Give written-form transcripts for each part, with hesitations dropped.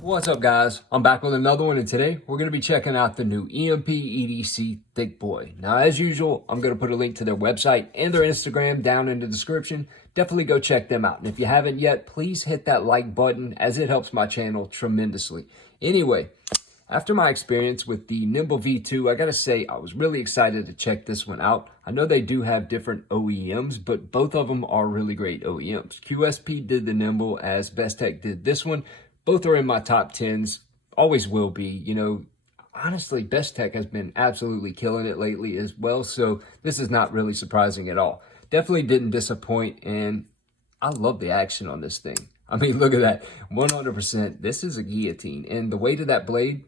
What's up, guys? I'm back with another one, and today we're going to be checking out the new EMP EDC Thick Boy. Now, as usual, I'm going to put a link to their website and their Instagram down in the description. Definitely go check them out. And if you haven't yet, please hit that like button as it helps my channel tremendously. Anyway, after my experience with the Nimble V2, I got to say I was really excited to check this one out. I know they do have different OEMs, but both of them are really great OEMs. QSP did the Nimble as Bestech did this one. Both are in my top 10s, always will be. You know, honestly, Bestech has been absolutely killing it lately as well, so this is not really surprising at all. Definitely didn't disappoint, and I love the action on this thing. I mean, look at that, 100%. This is a guillotine, and the weight of that blade,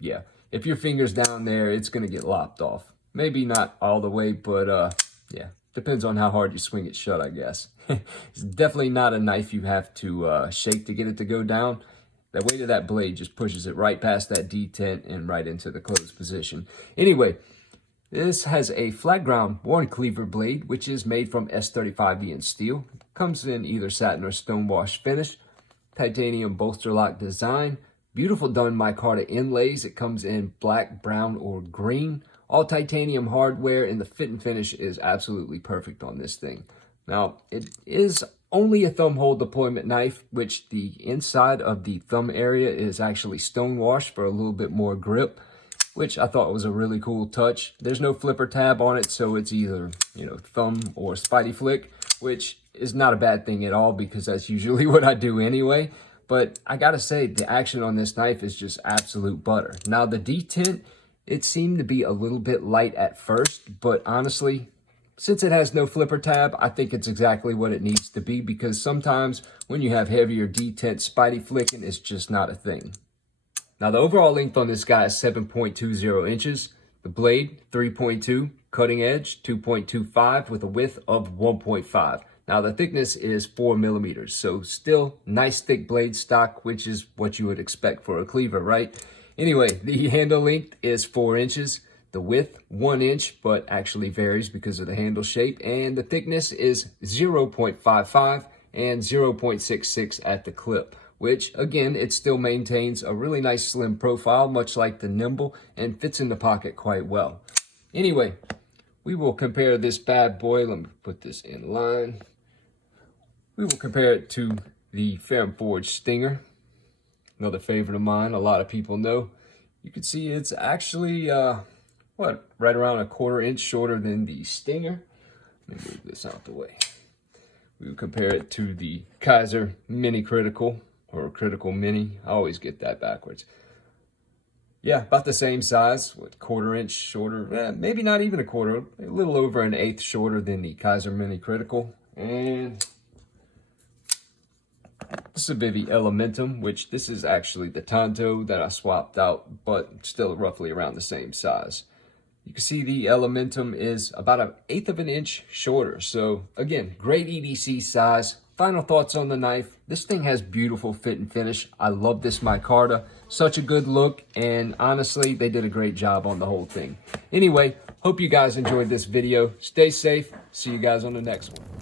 yeah, if your finger's down there, it's going to get lopped off. Maybe not all the way, but yeah. Depends on how hard you swing it shut, I guess. It's definitely not a knife you have to shake to get it to go down. The weight of that blade just pushes it right past that detent and right into the closed position. Anyway, this has a flat ground worn cleaver blade, which is made from S35VN steel. Comes in either satin or stonewash finish. Titanium bolster lock design. Beautiful done micarta inlays. It comes in black, brown, or green. All titanium hardware, and the fit and finish is absolutely perfect on this thing. Now, it is only a thumb hole deployment knife, which the inside of the thumb area is actually stonewashed for a little bit more grip, which I thought was a really cool touch. There's no flipper tab on it, so it's either, you know, thumb or Spidey flick, which is not a bad thing at all because that's usually what I do anyway. But I gotta say, the action on this knife is just absolute butter. Now, the detent, it seemed to be a little bit light at first, but honestly, since it has no flipper tab, I think it's exactly what it needs to be, because sometimes when you have heavier detent, Spidey flicking is just not a thing. Now, the overall length on this guy is 7.20 inches. The blade, 3.2. Cutting edge, 2.25 with a width of 1.5. Now, the thickness is 4 millimeters, so still nice thick blade stock, which is what you would expect for a cleaver, right? Anyway, the handle length is 4 inches. The width, 1 inch, but actually varies because of the handle shape. And the thickness is 0.55 and 0.66 at the clip, which, again, it still maintains a really nice slim profile, much like the Nimble, and fits in the pocket quite well. Anyway, we will compare this bad boy. Let me put this in line. We will compare it to the Ferrum Forge Stinger. Another favorite of mine, a lot of people know. You can see it's actually, right around a 1/4 inch shorter than the Stinger. Let me move this out the way. We will compare it to the Kizer Mini Critical, or Critical Mini. I always get that backwards. Yeah, about the same size, with 1/4 inch shorter, maybe not even a quarter, a little over an eighth shorter than the Kizer Mini Critical. And this is a Bivy Elementum, which this is actually the Tonto that I swapped out, but still roughly around the same size. You can see the Elementum is about 1/8 of an inch shorter. So again, great EDC size. Final thoughts on the knife. This thing has beautiful fit and finish. I love this micarta. Such a good look, and honestly, they did a great job on the whole thing. Anyway, hope you guys enjoyed this video. Stay safe. See you guys on the next one.